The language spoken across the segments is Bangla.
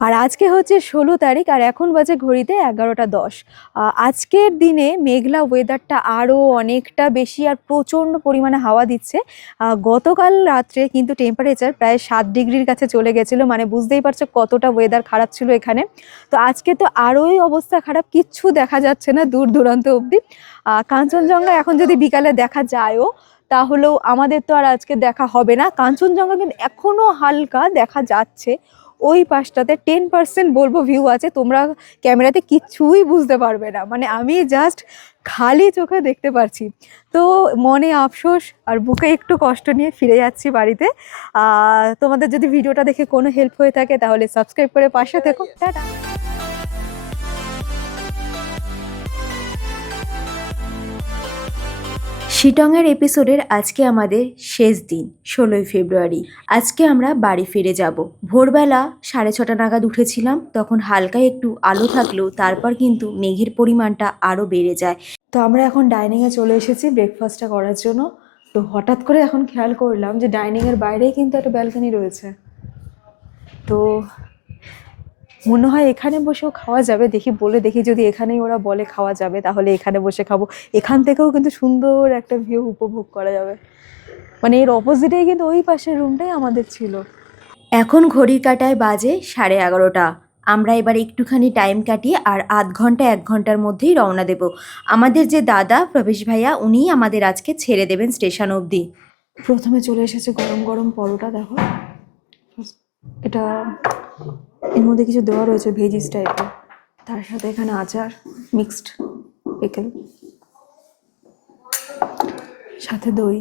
আর আজকে হচ্ছে 16 তারিখ আর এখন বাজে ঘড়িতে 11টা 10। আজকের দিনে মেঘলা ওয়েদারটা আরও অনেকটা বেশি আর প্রচণ্ড পরিমাণে হাওয়া দিচ্ছে। গতকাল রাত্রে কিন্তু টেম্পারেচার প্রায় 7 ডিগ্রির কাছে চলে গেছিলো, মানে বুঝতেই পারছো কতটা ওয়েদার খারাপ ছিল এখানে। তো আজকে তো আরোই অবস্থা খারাপ, কিচ্ছু দেখা যাচ্ছে না দূর দূরান্ত অবধি। কাঞ্চনজঙ্ঘা এখন যদি বিকালে দেখা যায়ও তাহলেও আমাদের তো আর আজকে দেখা হবে না। কাঞ্চনজঙ্ঘা কিন্তু এখনও হালকা দেখা যাচ্ছে, ওই পাশটাতে 10% বলবো ভিউ আছে, তোমরা ক্যামেরাতে কিচ্ছুই বুঝতে পারবে না, মানে আমি জাস্ট খালি চোখে দেখতে পারছি। তো মনে আফসোস আর বুকে একটু কষ্ট নিয়ে ফিরে যাচ্ছি বাড়িতে। তোমাদের যদি ভিডিওটা দেখে কোনো হেল্প হয়ে থাকে তাহলে সাবস্ক্রাইব করে পাশে থেকো। টাটা। শিটংয়ের এপিসোডের আজকে আমাদের শেষ দিন, 16ই ফেব্রুয়ারি। আজকে আমরা বাড়ি ফিরে যাব। ভোরবেলা 6:30 নাগাদ উঠেছিলাম, তখন হালকা একটু আলো থাকলেও তারপর কিন্তু মেঘের পরিমাণটা আরও বেড়ে যায়। তো আমরা এখন ডাইনিংয়ে চলে এসেছি ব্রেকফাস্টটা করার জন্য। তো হঠাৎ করে এখন খেয়াল করলাম যে ডাইনিংয়ের বাইরেই কিন্তু একটা ব্যালকনি রয়েছে। তো মনে হয় এখানে বসেও খাওয়া যাবে, দেখি বলে দেখি, যদি এখানেই ওরা বলে খাওয়া যাবে তাহলে এখানে বসে খাবো। এখান থেকেও কিন্তু সুন্দর একটা ভিউ উপভোগ করা যাবে, মানে এর অপোজিটেই কিন্তু ওই পাশের রুমটাই আমাদের ছিল। এখন ঘড়ির কাঁটায় বাজে 11:30। আমরা এবার একটুখানি টাইম কাটিয়ে আর আধ ঘন্টা 1 ঘন্টার মধ্যেই রওনা দেব। আমাদের যে দাদা প্রবেশ ভাইয়া, উনিই আমাদের আজকে ছেড়ে দেবেন স্টেশন অবধি। প্রথমে চলে এসেছে গরম গরম পরোটা, দেখো এটা, এর মধ্যে কিছু দেওয়া রয়েছে ভেজিস টাইপের, তার সাথে এখানে আচার, মিক্সড পিকেল, সাথে দই।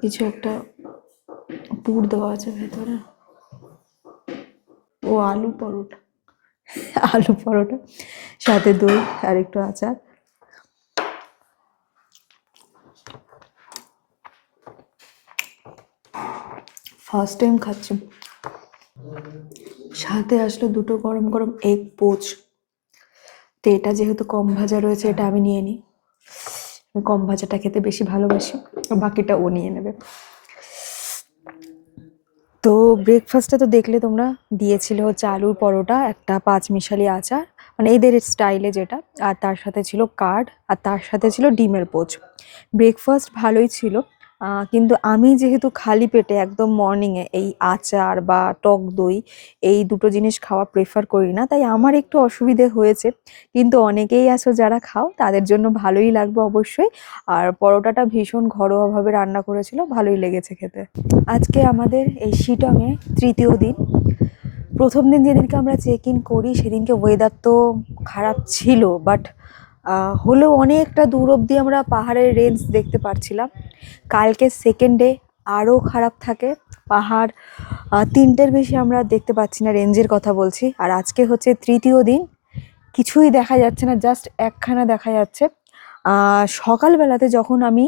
কিছু একটা পুর দেওয়া আছে ভেতরে। ও আলু পরোটা, আলু পরোটা সাথে দই আর একটু আচার। ফার্স্ট টাইম খাচ্ছি। সাথে আসলো দুটো গরম গরম এগ পোচ। তো এটা যেহেতু কম ভাজা রয়েছে, এটা আমি নিয়ে নিই, আমি কম ভাজাটা খেতে বেশি ভালোবাসি, বাকিটা ও নিয়ে নেবে। তো ব্রেকফাস্টে তো দেখলে তোমরা, দিয়েছিল হচ্ছে আলুর পরোটা, একটা 5 মিশালি আচার, মানে এদের স্টাইলে যেটা, আর তার সাথে ছিল কার্ড, আর তার সাথে ছিল ডিমের পোচ। ব্রেকফাস্ট ভালোই ছিল, কিন্তু আমি যেহেতু খালি পেটে একদম মর্নিংয়ে এই আচার বা টক দই এই দুটো জিনিস খাওয়া প্রেফার করি না, তাই আমার একটু অসুবিধে হয়েছে। কিন্তু অনেকেই আছো যারা খাও, তাদের জন্য ভালোই লাগবে অবশ্যই। আর পরোটাটা ভীষণ ঘরোয়াভাবে রান্না করেছিল, ভালোই লেগেছে খেতে। আজকে আমাদের এই শিটংয়ে তৃতীয় দিন। প্রথম দিন যেদিনকে আমরা চেক ইন করি সেদিনকে ওয়েদার তো খারাপ ছিল, বাট হলেও অনেকটা দূর অবধি আমরা পাহাড়ের রেঞ্জ দেখতে পারছিলাম। কালকে সেকেন্ড ডে আরও খারাপ থাকে, পাহাড় 3টের বেশি আমরা দেখতে পাচ্ছি না, রেঞ্জের কথা বলছি। আর আজকে হচ্ছে তৃতীয় দিন, কিছুই দেখা যাচ্ছে না, জাস্ট একখানা দেখা যাচ্ছে। সকালবেলাতে যখন আমি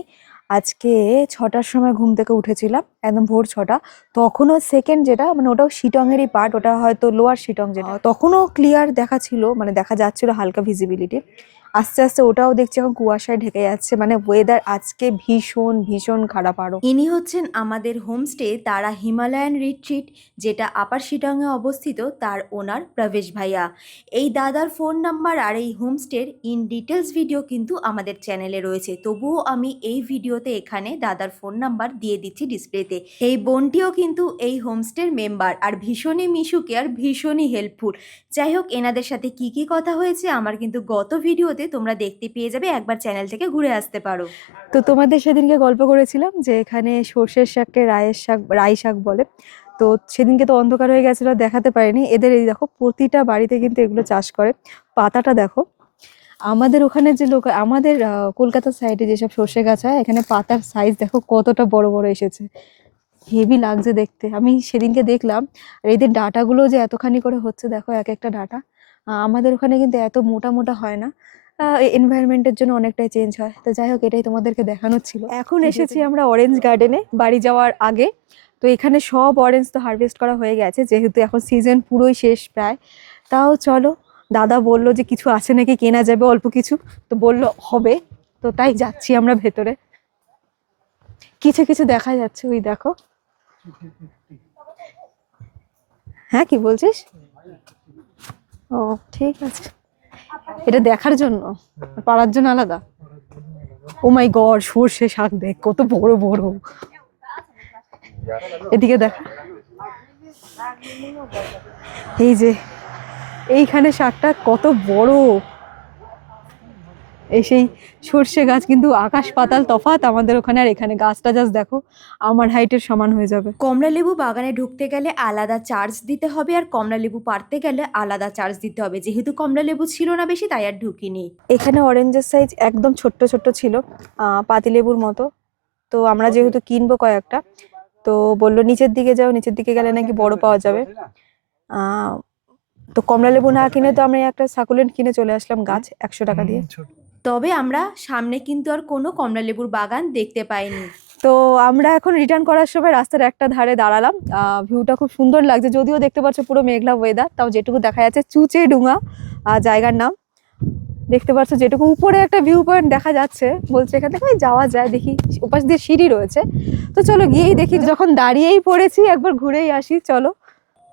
আজকে 6টার সময় ঘুম থেকে উঠেছিলাম, একদম ভোর 6টা, তখনও সেকেন্ড যেটা, মানে ওটাও শিটংয়েরই পার্ট, ওটা হয়তো লোয়ার শিটং যেটা, তখনও ক্লিয়ার দেখা ছিল, মানে দেখা যাচ্ছিল হালকা ভিজিবিলিটি। আস্তে আস্তে ওটাও দেখছি এখন কুয়াশায় ঢেকে যাচ্ছে, মানে ওয়েদার আজকে ভীষণ ভীষণ খারাপ আরও। ইনি হচ্ছেন আমাদের হোমস্টে তারা হিমালয়ান রিট্রিট, যেটা আপার শিটংয়ে অবস্থিত, তার ওনার প্রবেশ ভাইয়া। এই দাদার ফোন নাম্বার আর এই হোমস্টের ইন ডিটেলস ভিডিও কিন্তু আমাদের চ্যানেলে রয়েছে, তবুও আমি এই ভিডিওতে এখানে দাদার ফোন নাম্বার দিয়ে দিচ্ছি ডিসপ্লেতে। এই বোনটিও কিন্তু এই হোমস্টের মেম্বার, আর ভীষণই মিশুকে আর ভীষণই হেল্পফুল। যাই হোক, এনাদের সাথে কি কি কথা হয়েছে আমার কিন্তু গত ভিডিওতে তোমরা দেখতে পেয়ে যাবে, একবার চ্যানেল থেকে ঘুরে আসতে পারো। তো তোমাদের সেদিনকে গল্প করেছিলাম যে এখানে সর্ষের শাককে রাই শাক বলে। তো সেদিনকে তো অন্ধকার হয়ে গেছিল, দেখাতে পারিনি। এদের এই দেখো প্রতিটা বাড়িতে কিন্তু এগুলো চাষ করে। পাতাটা দেখো, আমাদের ওখানে যে লোক, আমাদের কলকাতার সাইডে যেসব সর্ষে গাছ হয়, এখানে পাতার সাইজ দেখো কতটা বড় বড় এসেছে, হেভি লাগছে দেখতে। আমি সেদিনকে দেখলাম, আর এদের ডাঁটাগুলো যে এতখানি করে হচ্ছে দেখো, এক একটা ডাঁটা। আমাদের ওখানে কিন্তু এত মোটা মোটা হয় না, এনভায়রনমেন্টের জন্য অনেকটাই চেঞ্জ হয়। তো যাই হোক, এটাই তোমাদেরকে দেখানোর ছিল। এখন এসেছি আমরা অরেঞ্জ গার্ডেনে বাড়ি যাওয়ার আগে। তো এখানে সব অরেঞ্জ তো হারভেস্ট করা হয়ে গেছে, যেহেতু এখন সিজন পুরোই শেষ প্রায়। তাও চলো, দাদা বললো যে কিছু আছে নাকি কেনা যাবে অল্প কিছু, তো বললো হবে, তো তাই যাচ্ছি আমরা ভেতরে। কিছু কিছু দেখা যাচ্ছে, ওই দেখো। হ্যাঁ, কি বলছিস? ও ঠিক আছে, এটা দেখার জন্য, পাড়ার জন্য আলাদা। ও মাই গড, সর্ষে শাক দেখ কত বড় বড়। এদিকে দেখা, এই যে এইখানে শাকটা কত বড়। এই সেই সর্ষে গাছ, কিন্তু আকাশ পাতাল তফাৎ আমাদের ওখানে আর এখানে। গাছটা জাস্ট দেখো, আমার হাইটের সমান হয়ে যাবে। কমলালেবু বাগানে ঢুকতে গেলে আলাদা চার্জ দিতে হবে, আর কমলালেবু পাড়তে গেলে আলাদা চার্জ দিতে হবে। যেহেতু কমলালেবু ছিল না বেশি, তাই আর ঢুকিনি। এখানে অরেঞ্জের সাইজ একদম ছোট্ট ছোট্ট ছিল, পাতিলেবুর মতো। তো আমরা যেহেতু কিনবো কয়েকটা, তো বললো নিচের দিকে যাও, নিচের দিকে গেলে নাকি বড় পাওয়া যাবে। তো কমলা লেবু না কিনে তো আমরা একটা সাকুলেন্ট কিনে চলে আসলাম, গাছ 100 টাকা দিয়ে। তবে আমরা সামনে কিন্তু আর কোনো কমলালেবুর বাগান দেখতে পাইনি। তো আমরা এখন রিটার্ন করার সময় রাস্তার একটা ধারে দাঁড়ালাম। ভিউটা খুব সুন্দর লাগছে, যদিও দেখতে পাচ্ছ পুরো মেঘলা ওয়েদার, তাও যেটুকু দেখা যাচ্ছে চুচেডুঙা জায়গার নাম। দেখতে পাচ্ছ যেটুকু উপরে একটা ভিউ পয়েন্ট দেখা যাচ্ছে, বলছে এখান থেকে যাওয়া যায়। দেখি ওপাশ দিয়ে সিঁড়ি রয়েছে, তো চলো গিয়েই দেখি। যখন দাঁড়িয়েই পড়েছি, একবার ঘুরেই আসি চলো।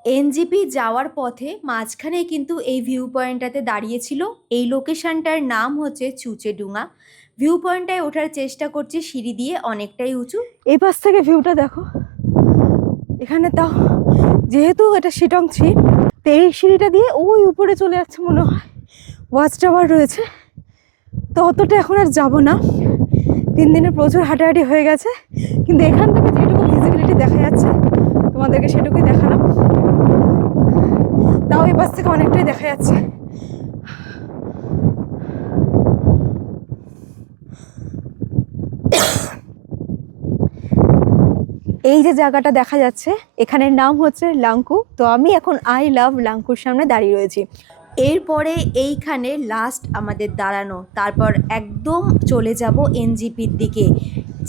এনজিপি যাওয়ার পথে মাঝখানে কিন্তু এই ভিউ পয়েন্টটাতে দাঁড়িয়েছিল। এই লোকেশনটার নাম হচ্ছে চুচেডুঙা। ভিউ পয়েন্টটায় ওঠার চেষ্টা করছি সিঁড়ি দিয়ে, অনেকটাই উঁচু। এই পাশ থেকে ভিউটা দেখো। এখানে তাও যেহেতু এটা শিটং ছি, তো এই সিঁড়িটা দিয়ে ওই উপরে চলে যাচ্ছে মনে হয়, ওয়াচ টাওয়ার রয়েছে। তো অতটা এখন আর যাবো না, 3 দিনে প্রচুর হাঁটাহাঁটি হয়ে গেছে। কিন্তু এখান থেকে যেটুকু ভিজিবিলিটি দেখা যাচ্ছে তোমাদেরকে সেটুকুই দেখালাম। তাও এই পাশ থেকে অনেকটাই দেখা যাচ্ছে। এই যে জায়গাটা দেখা যাচ্ছে, এখানের নাম হচ্ছে লাংকু। তো আমি এখন আই লাভ লাংকুর সামনে দাঁড়িয়ে রয়েছি। এরপরে এইখানে লাস্ট আমাদের দাঁড়ানো, তারপর একদম চলে যাব এনজিপির দিকে।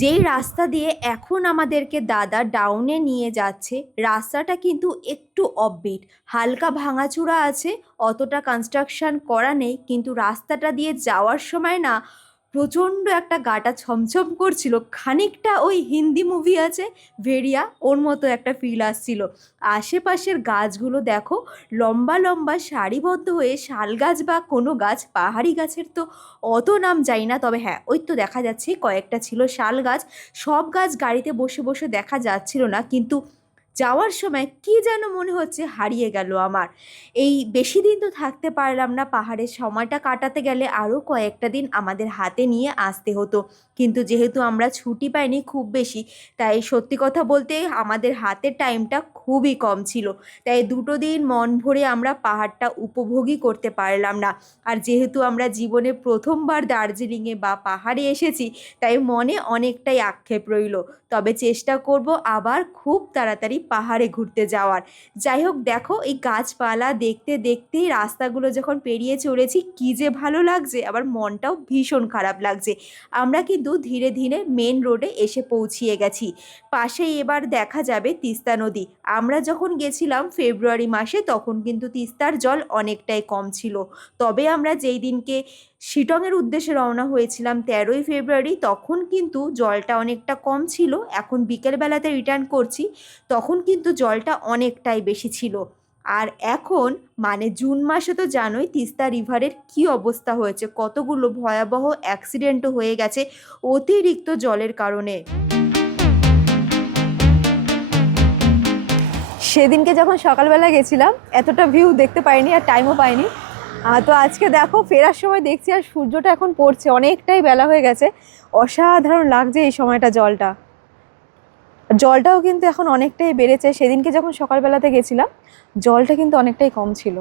যেই রাস্তা দিয়ে এখন আমাদেরকে দাদা ডাউনে নিয়ে যাচ্ছে, রাস্তাটা কিন্তু একটু অফবিট, হালকা ভাঙাচুরা আছে, অতটা কনস্ট্রাকশন করা নেই। কিন্তু রাস্তাটা দিয়ে যাওয়ার সময় না প্রচণ্ড একটা গাটা ছমছম করছিল, খানিকটা ওই হিন্দি মুভি আছে ভেরিয়া, ওর মতো একটা ফিল আসছিল। আশেপাশের গাছগুলো দেখো, লম্বা লম্বা সারিবদ্ধ হয়ে, শাল গাছ বা কোনো গাছ, পাহাড়ি গাছের তো অত নাম জানি না, তবে হ্যাঁ ওই তো দেখা যাচ্ছে কয়েকটা ছিল শাল গাছ। সব গাছ গাড়িতে বসে বসে দেখা যাচ্ছিল না, কিন্তু যাওয়ার সময় কি যেন মনে হচ্ছে হারিয়ে গেল আমার। এই বেশি দিন তো থাকতে পারলাম না পাহাড়ের, সময়টা কাটাতে গেলে আরও কয়েকটা দিন আমাদের হাতে নিয়ে আসতে হতো। কিন্তু যেহেতু আমরা ছুটি পাইনি খুব বেশি, তাই সত্যি কথা বলতে আমাদের হাতের টাইমটা খুবই কম ছিল। তাই 2 দিন মন ভরে আমরা পাহাড়টা উপভোগই করতে পারলাম না। আর যেহেতু আমরা জীবনে প্রথমবার দার্জিলিংয়ে বা পাহাড়ে এসেছি, তাই মনে অনেকটাই আক্ষেপ রইল। তবে চেষ্টা করব আবার খুব তাড়াতাড়ি পাহাড়ে ঘুরতে যাওয়ার। যাই হোক, দেখো এই গাছপালা দেখতে দেখতেই রাস্তাগুলো যখন পেরিয়ে চলেছি, কী যে ভালো লাগছে, আবার মনটাও ভীষণ খারাপ লাগছে। আমরা কিন্তু ধীরে ধীরে মেন রোডে এসে পৌঁছিয়ে গেছি। পাশেই এবার দেখা যাবে তিস্তা নদী। আমরা যখন গেছিলাম ফেব্রুয়ারি মাসে, তখন কিন্তু তিস্তার জল অনেকটাই কম ছিল। তবে আমরা যেই দিনকে শিটংয়ের উদ্দেশ্যে রওনা হয়েছিলাম 13ই ফেব্রুয়ারি, তখন কিন্তু জলটা অনেকটা কম ছিল। এখন বিকেলবেলাতে রিটার্ন করছি, তখন কিন্তু জলটা অনেকটাই বেশি ছিল। আর এখন মানে জুন মাসে তো জানোই তিস্তা রিভারের কি অবস্থা হয়েছে, কতগুলো ভয়াবহ অ্যাক্সিডেন্টও হয়ে গেছে অতিরিক্ত জলের কারণে। সেদিনকে যখন সকালবেলা গেছিলাম এতটা ভিউ দেখতে পাইনি আর টাইমও পাইনি। তো আজকে দেখো ফেরার সময় দেখছি আর সূর্যটা এখন পড়ছে, অনেকটাই বেলা হয়ে গেছে। অসাধারণ লাগছে এই সময়টা জলটাও কিন্তু এখন অনেকটাই বেড়েছে। সেদিনকে যখন সকালবেলাতে গেছিলাম জলটা কিন্তু অনেকটাই কম ছিল।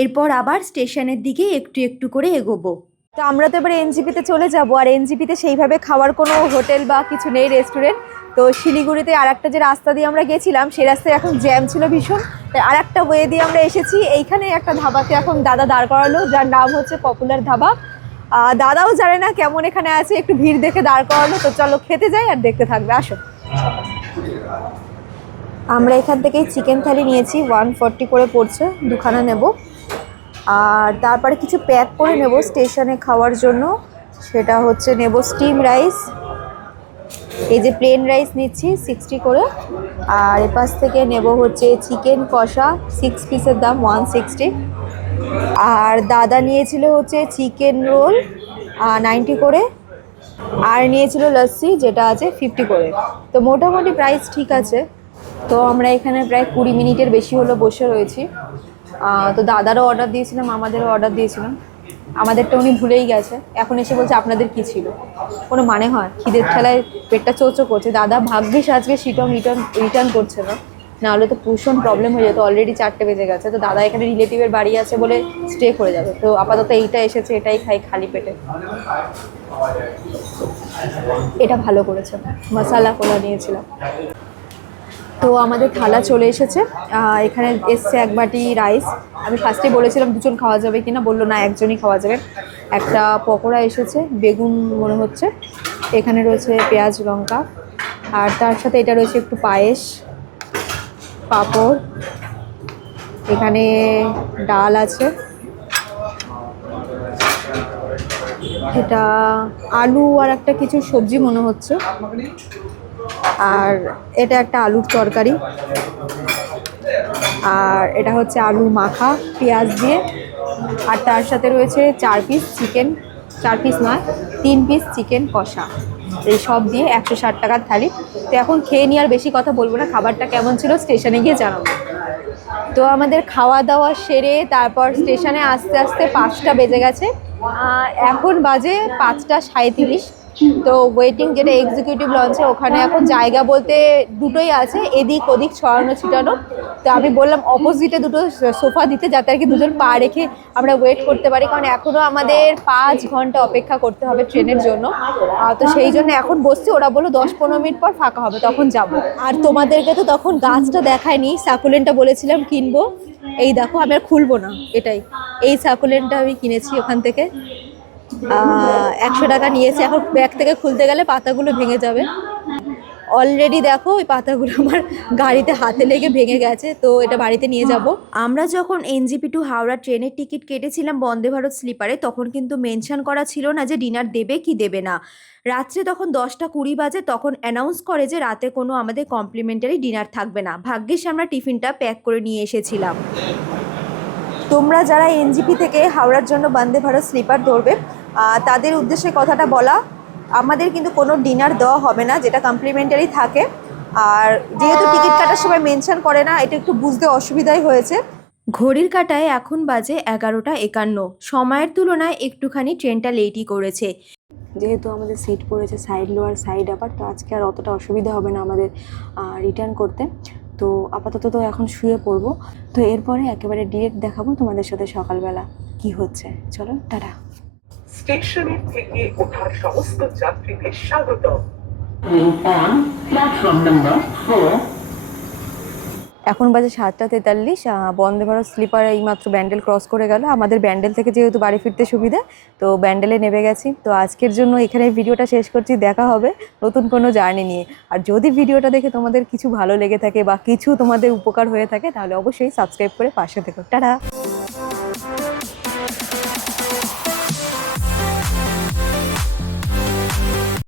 এরপর আবার স্টেশনের দিকে একটু একটু করে এগোবো। তো আমরা তো এবার এনজিপিতে চলে যাব, আর এনজিপিতে সেইভাবে খাওয়ার কোনো হোটেল বা কিছু নেই, রেস্টুরেন্ট। তো শিলিগুড়িতে আর একটা যে রাস্তা দিয়ে আমরা গেছিলাম, সেই রাস্তায় এখন জ্যাম ছিল ভীষণ, তাই আর একটা ওয়ে দিয়ে আমরা এসেছি। এইখানে একটা ধাবাতে এখন দাদা দাঁড় করালো, যার নাম হচ্ছে পপুলার ধাবা। দাদাও জানে না কেমন এখানে আছে, একটু ভিড় দেখে দাঁড় করালো। তো চলো খেতে যাই আর দেখতে থাকবে, আসো। আমরা এখান থেকেই চিকেন থালি নিয়েছি, 140 করে পড়ছে, 2খানা নেব। আর তারপরে কিছু প্যাক করে নেব স্টেশনে খাওয়ার জন্য। সেটা হচ্ছে নেব স্টিম রাইস। এই যে প্লেন রাইস নিচ্ছি 60 করে। আর এপাশ থেকে নেব হচ্ছে চিকেন কষা 6 পিসের দাম 160। আর দাদা নিয়েছিল হচ্ছে চিকেন রোল 90 করে। আর নিয়েছিল লস্যি যেটা আছে 50 করে। তো মোটামুটি প্রাইস ঠিক আছে। তো আমরা এখানে প্রায় 20 মিনিটের বেশি হলো বসে রয়েছি। তো দাদারও অর্ডার দিয়েছিলাম, আমাদেরও অর্ডার দিয়েছিলাম। আমাদেরটা উনি ভুলেই গেছে, এখন এসে বলছে আপনাদের কী ছিল। কোনো মানে হয়? খিদের ঠেলায় পেটটা চোচো করছে। দাদা ভাগ্যিস আজকে শিটং রিটার্ন করছে না, নাহলে তো ভীষণ প্রবলেম হয়ে যেত। অলরেডি 4টে বেজে গেছে। তো দাদা এখানে রিলেটিভের বাড়ি আছে বলে স্টে করে যাবে। তো আপাতত এইটা এসেছে, এটাই খাই খালি পেটে। এটা ভালো করেছে, মশালা কোলা নিয়েছিলাম। তো আমাদের থালা চলে এসেছে। এখানে এসছে 1 বাটি রাইস। আমি ফার্স্টে বলেছিলাম 2জন খাওয়া যাবে কিনা, বললো না 1জনই খাওয়া যাবে। একটা পকোড়া এসেছে, বেগুন মনে হচ্ছে। এখানে রয়েছে পেঁয়াজ লঙ্কা। আর তার সাথে এটা রয়েছে একটু পায়েস, পাঁপড়, এখানে ডাল আছে। এটা আলু আর একটা কিছু সবজি মনে হচ্ছে। আর এটা একটা আলুর তরকারি। আর এটা হচ্ছে আলু মাখা পেঁয়াজ দিয়ে। আর তার সাথে রয়েছে 4 পিস চিকেন, 4 পিস নয় 3 পিস চিকেন কষা। এই সব দিয়ে 160 টাকার থালি। তো এখন খেয়ে নিয়ে আর বেশি কথা বলবো না, খাবারটা কেমন ছিল স্টেশনে গিয়ে জানাবো। তো আমাদের খাওয়া দাওয়া সেরে তারপর স্টেশনে আস্তে আস্তে 5টা বেজে গেছে। এখন বাজে 5টা 37। তো ওয়েটিং যেটা এক্সিকিউটিভ লঞ্চে, ওখানে এখন জায়গা বলতে দুটোই আছে, এদিক ওদিক ছড়ানো ছিটানো। তো আমি বললাম অপোজিটে দুটো সোফা দিতে, যাতে আর কি 2জন পা রেখে আমরা ওয়েট করতে পারি, কারণ এখনও আমাদের 5 ঘন্টা অপেক্ষা করতে হবে ট্রেনের জন্য। তো সেই জন্য এখন বসছি। ওরা বললো 10-15 মিনিট পর ফাঁকা হবে, তখন যাব। আর তোমাদেরকে তো তখন গাছটা দেখায়নি, সাকুলেন্টটা বলেছিলাম কিনবো। এই দেখো, আমি আর খুলবো না, এটাই। এই সাকুলেন্টটা আমি কিনেছি ওখান থেকে। 100 টাকা নিয়েছে। এখন ব্যাগ থেকে খুলতে গেলে পাতাগুলো ভেঙে যাবে। অলরেডি দেখো ওই পাতাগুলো আমার গাড়িতে হাতে লেগে ভেঙে গেছে। তো এটা বাড়িতে নিয়ে যাব। আমরা যখন এনজিপি টু হাওড়া ট্রেনের টিকিট কেটেছিলাম বন্দে ভারত স্লিপারে, তখন কিন্তু মেনশন করা ছিল না যে ডিনার দেবে কি দেবে না। রাত্রে তখন 10টা 20 বাজে, তখন অ্যানাউন্স করে যে রাতে কোনো আমাদের কমপ্লিমেন্টারি ডিনার থাকবে না। ভাগ্যিস আমরা টিফিনটা প্যাক করে নিয়ে এসেছিলাম। তোমরা যারা এনজিপি থেকে হাওড়ার জন্য বন্দে ভারত স্লিপার ধরবে, তাদের উদ্দেশ্যে কথাটা বলা, আমাদের কিন্তু কোনো ডিনার দেওয়া হবে না, যেটা কমপ্লিমেন্টারি থাকে। আর যেহেতু টিকিট কাটার সময় মেনশন করে না, এটা একটু বুঝতে অসুবিধাই হয়েছে। ঘড়ির কাঁটায় এখন বাজে 11টা 51। সময়ের তুলনায় একটুখানি ট্রেনটা লেটই করেছে। যেহেতু আমাদের সিট পড়েছে সাইড লোয়ার সাইড আপার, তো আজকে আর অতটা অসুবিধা হবে না আমাদের রিটার্ন করতে। তো আপাতত তো এখন শুয়ে পড়বো। তো এরপরে একেবারে ডিরেক্ট দেখাবো তোমাদের সাথে সকালবেলা কি হচ্ছে। চলো, টাটা। স্টেশনের থেকে ওঠার সমস্ত যাত্রীদের স্বাগত। এখন বাজে 7টা 43। বন্দে ভারত স্লিপার এইমাত্র ব্যান্ডেল ক্রস করে গেল। আমাদের ব্যান্ডেল থেকে যেহেতু বাড়ি ফিরতে সুবিধা, তো ব্যান্ডেলে নেমে গেছি। তো আজকের জন্য এখানে ভিডিওটা শেষ করছি। দেখা হবে নতুন কোনো জার্নি নিয়ে। আর যদি ভিডিওটা দেখে তোমাদের কিছু ভালো লেগে থাকে বা কিছু তোমাদের উপকার হয়ে থাকে, তাহলে অবশ্যই সাবস্ক্রাইব করে পাশে থেকো। টাটা।